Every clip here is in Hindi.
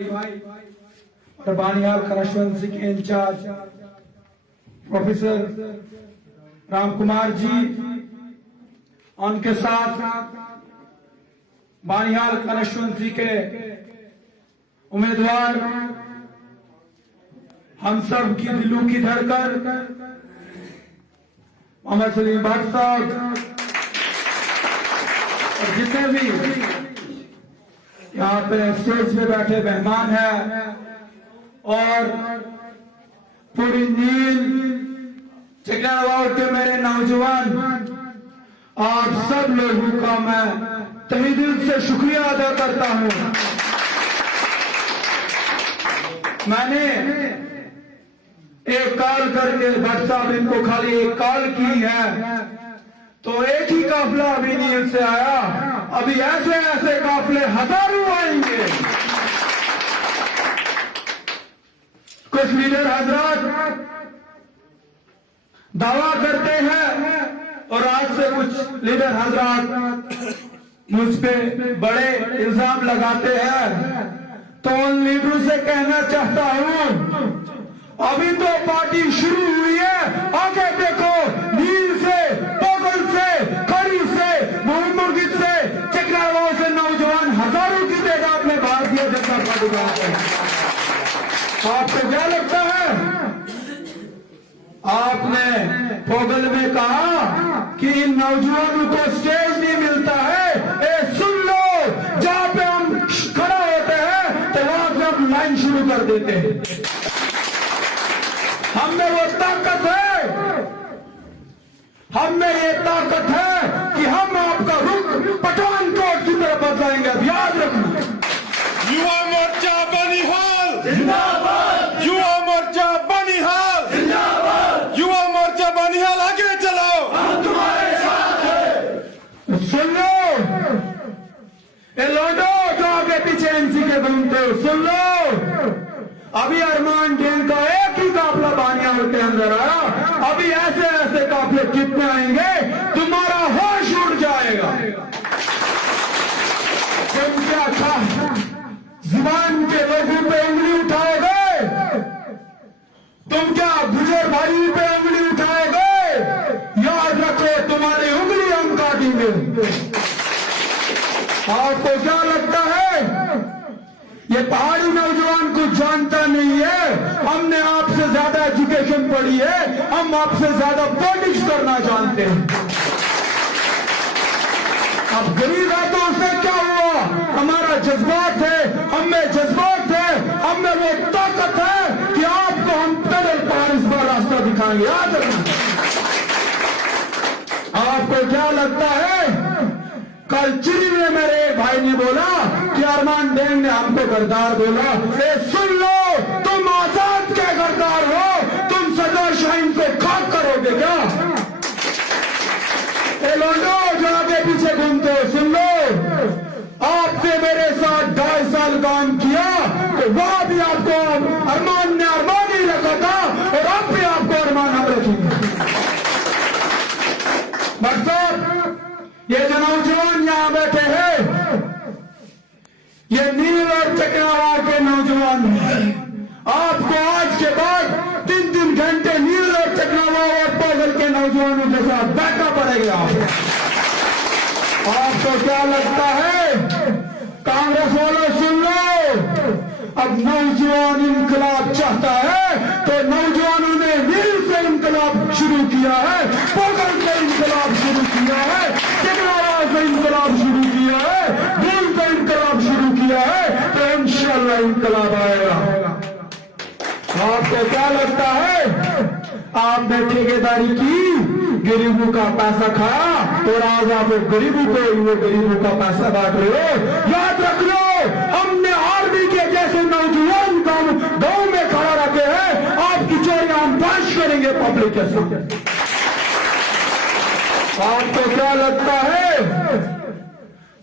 और बानियाल कॉन्स्टिट्यूंसी के इंचार्ज प्रोफेसर राम कुमार जी, उनके साथ बानियाल कॉन्स्टिट्यूंसी के उम्मीदवार, हम सब की दिलों की धड़कन मोहम्मद सलीम भट्ट साहब और जितने भी यहाँ पे स्टेज पे बैठे मेहमान हैं और पूरी नील चिकनावाड़ के मेरे नौजवान, आप सब लोगों का मैं तहे दिल से शुक्रिया अदा करता हूं। मैंने एक कॉल करके भट्ट साहब इनको खाली एक कॉल की है, तो एक ही काफिला अभी नील से आया, अभी ऐसे ऐसे काफिले हजारों आएंगे। कुछ लीडर हजरात दावा करते हैं और आज से कुछ लीडर हजरात मुझ पे बड़े इल्जाम लगाते हैं, तो उन लीडरों से कहना चाहता हूं, अभी तो पार्टी शुरू हुई है, आगे देखो, नील से, पोगल से, खड़ी से, मोहम्मद से, चिकनावाड़ से नौजवान हजारों की तादाद में भारतीय जनता पार्टी का है। आपको क्या लगता है? आपने पोगल में कहा कि इन नौजवानों को स्टेज नहीं मिलता है, सुन लो, जहां पे हम खड़ा होते हैं तो वहां से हम लाइन शुरू कर देते हैं। हम में वो ताकत है, हम में ये ताकत है कि हम आपका रुख पठानकोट की तरफ बदलाएंगे, याद रखना। युवा मोर्चा बनिहाल जिंदाबाद, युवा मोर्चा बनिहाल जिंदाबाद, युवा मोर्चा बनिहाल, आगे चलो, हम तुम्हारे साथ हैं। सुन लो ये लोडो जो आगे पीछे एनसी के घूमते हो, सुन लो, अभी अरमान गैंग का एक ही काफिला बानियाल के अंदर आया, अभी ऐसे ऐसे काफिले कितने आएंगे, तुम्हारा होश उड़ जाएगा। तुम क्या था जुबान के लोगों पे उंगली उठाओगे? तुम क्या गुजर भाई पे उंगली उठाओगे? याद रखो, तुम्हारी उंगली हम काटेंगे। आपको क्या लगता है ये पहाड़ी नौजवान कुछ जानता नहीं है? हमने आपसे ज्यादा एजुकेशन पढ़ी है, हम आपसे ज्यादा पॉलिटिक्स करना जानते हैं। अब गरीब है तो उससे क्या हुआ? हमारा जज्बात है, हमें जज्बात है, हमें वो ताकत है कि आपको हम पैदल पार इस बार रास्ता दिखाएंगे, याद रखना। आपको क्या लगता है? कल चिरी में मेरे भाई ने बोला कि अरमान गैंग ने हमको गद्दार बोला। सुन लो, तुम आजाद के गद्दार हो, तुम सदा शाहीन को खाक करोगे क्या? लोडो जो आगे पीछे घूमते हो, सुन लो, आपने मेरे साथ 2.5 साल काम किया, तो वहां भी आपको अरमान ने अरमान ही रखा था और अब भी आपको अरमान हम रखेंगे। ये जो नौजवान यहां बैठे हैं, ये नील और चिकनावाड़ के नौजवान हैं। आपको आज के बाद 3-3 घंटे नील और चिकनावाड़ और पोगल के नौजवानों के साथ बैठना पड़ेगा। आपको क्या लगता है? कांग्रेस वालों सुन लो, अब नौजवान इंकलाब चाहता है तो नौजवानों ने नील से इंकलाब शुरू किया है, पोगल से इंकलाब शुरू किया है, चिकनावाड़ से इंकलाब शुरू किया है, नील से इंकलाब शुरू किया है, तो इंशाअल्लाह इंकलाब आएगा। आपको क्या लगता है? आपने ठेकेदारी की, गरीबों का पैसा खाया और आज आप गरीबों को वो गरीबों का पैसा बांट रहे हो। याद रख लो, हमने आर्मी के जैसे नौजवान गांव में खड़ा रखे हैं, आपकी चोरियां हम बर्दाश्त करेंगे पब्लिक के साथ। आपको क्या लगता है?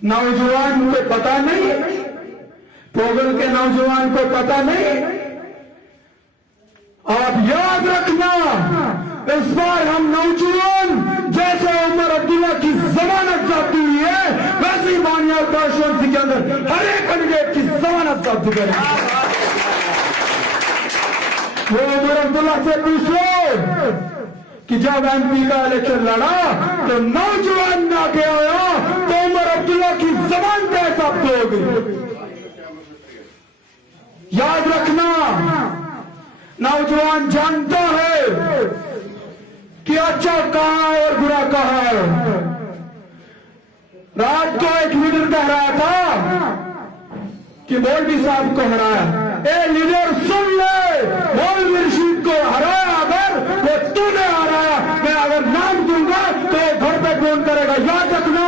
नौजवान को पता नहीं, पोगल के नौजवान को पता नहीं। आप याद रखना, इस बार हम नौजवान जैसे उमर अब्दुल्ला की जमानत जब्त हुई है, वैसे ही बानियाल कॉन्स्टिट्यूंसी के अंदर हर एक कैंडिडेट की जमानत जब्त जब्त करेंगे। वो उमर अब्दुल्ला से पूछ लो कि जब एमपी का इलेक्शन लड़ा तो नौजवान ना के आया तो उमर अब्दुल्ला की जबान पे सब लोग याद रखना, नौजवान जानता है कि अच्छा कहां है और बुरा कहां है। रात को एक लीडर कह रहा था कि मौलवी साहब को हराया। ए लीडर सुन ले, मौलवी रशीद को हराया अगर वो तूने हराया, मैं अगर नाम दूंगा तो घर पे फोन करेगा। याद रखना,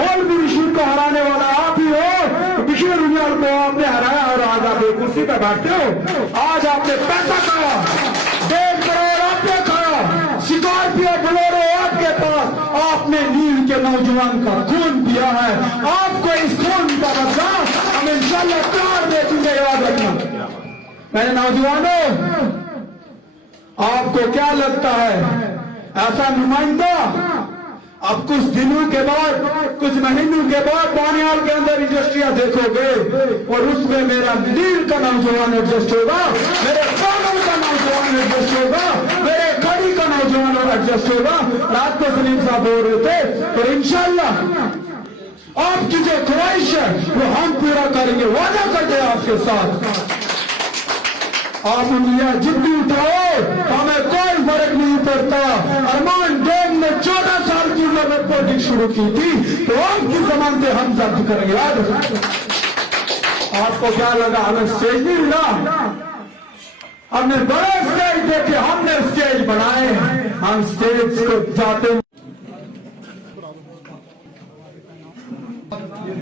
मौलवी रशीद को हराने वाला आप ही हो। पिछले रुनियाल को आपने हराया और आज आप एक कुर्सी पे बैठते हो। आज आपने पैसा खाया, 1.5 करोड़ आपने खाया, स्कॉर्पियो बोलेरो आपके पास, आपने नील के नौजवान का खून दिया है। आपको इस खून का बदला हम इंशाल्लाह प्यार देखेंगे। याद रखना मेरे नौजवानों, आपको क्या लगता है ऐसा नुमाइंदा अब कुछ दिनों के बाद, कुछ महीनों के बाद बानियाल के अंदर इंडस्ट्रियां देखोगे और उसमें मेरा नील का नौजवान एडजस्ट होगा, मेरे कानून का नौजवान एडजस्ट होगा, मेरे खड़ी का नौजवान एडजस्ट होगा। रात को सलीम साहब बोल रहे थे तो इंशाल्लाह आपकी जो ख्वाहिश है वो हम पूरा करेंगे, वादा करते हैं आपके साथ। आप उंगलियां जितनी उठाओ हमें कोई फर्क नहीं पड़ता। अरमान डेग ने 14 साल की उम्र में पॉलिटिक्स शुरू की थी तो आपकी जमान से हम जब्त करेंगे। याद आपको क्या लगा हमें स्टेज नहीं मिला? हमने बड़े स्टेज देखे, हमने स्टेज बनाए, हम स्टेज को जाते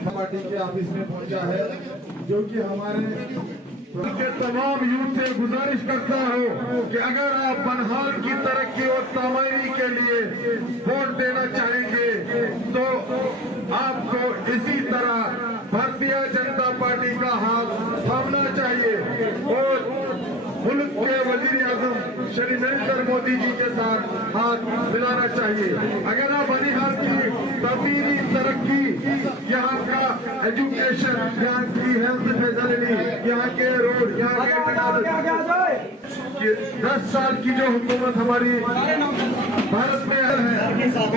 पार्टी के ऑफिस में पहुंचा है, जो कि हमारे के तमाम यूथ से गुजारिश करता हूं कि अगर आप बनहाल की तरक्की और तमीरी के लिए वोट देना चाहेंगे तो आपको इसी तरह भारतीय जनता पार्टी का हाथ थामना चाहिए और मुल्क के वजीर आजम श्री नरेंद्र मोदी जी के साथ हाथ मिलाना चाहिए। अगर आप बनिहाल की तमीरी तरक्की, यहाँ का एजुकेशन, यहाँ की हेल्थ फैसिलिटी, यहाँ के रोड, यहाँ के 10 साल की जो हुकूमत हमारी भारत में है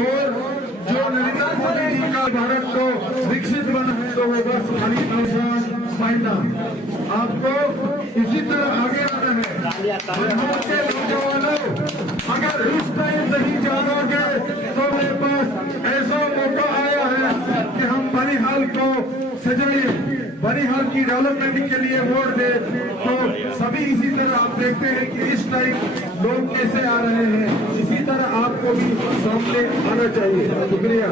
और जो नरेंद्र मोदी जी का भारत को विकसित बना है तो वो बस खाली फायदा। आपको इसी तरह आगे आना है। नौजवानों, अगर इस टाइम नहीं जाओगे तो मेरे पास ऐसा मौका आया है कि हम बनिहाल को सजाइए, बनिहाल की डेवलपमेंट के लिए वोट दे। तो सभी इसी तरह आप देखते हैं कि इस टाइम लोग कैसे आ रहे हैं, इसी तरह आपको भी सामने आना चाहिए। शुक्रिया।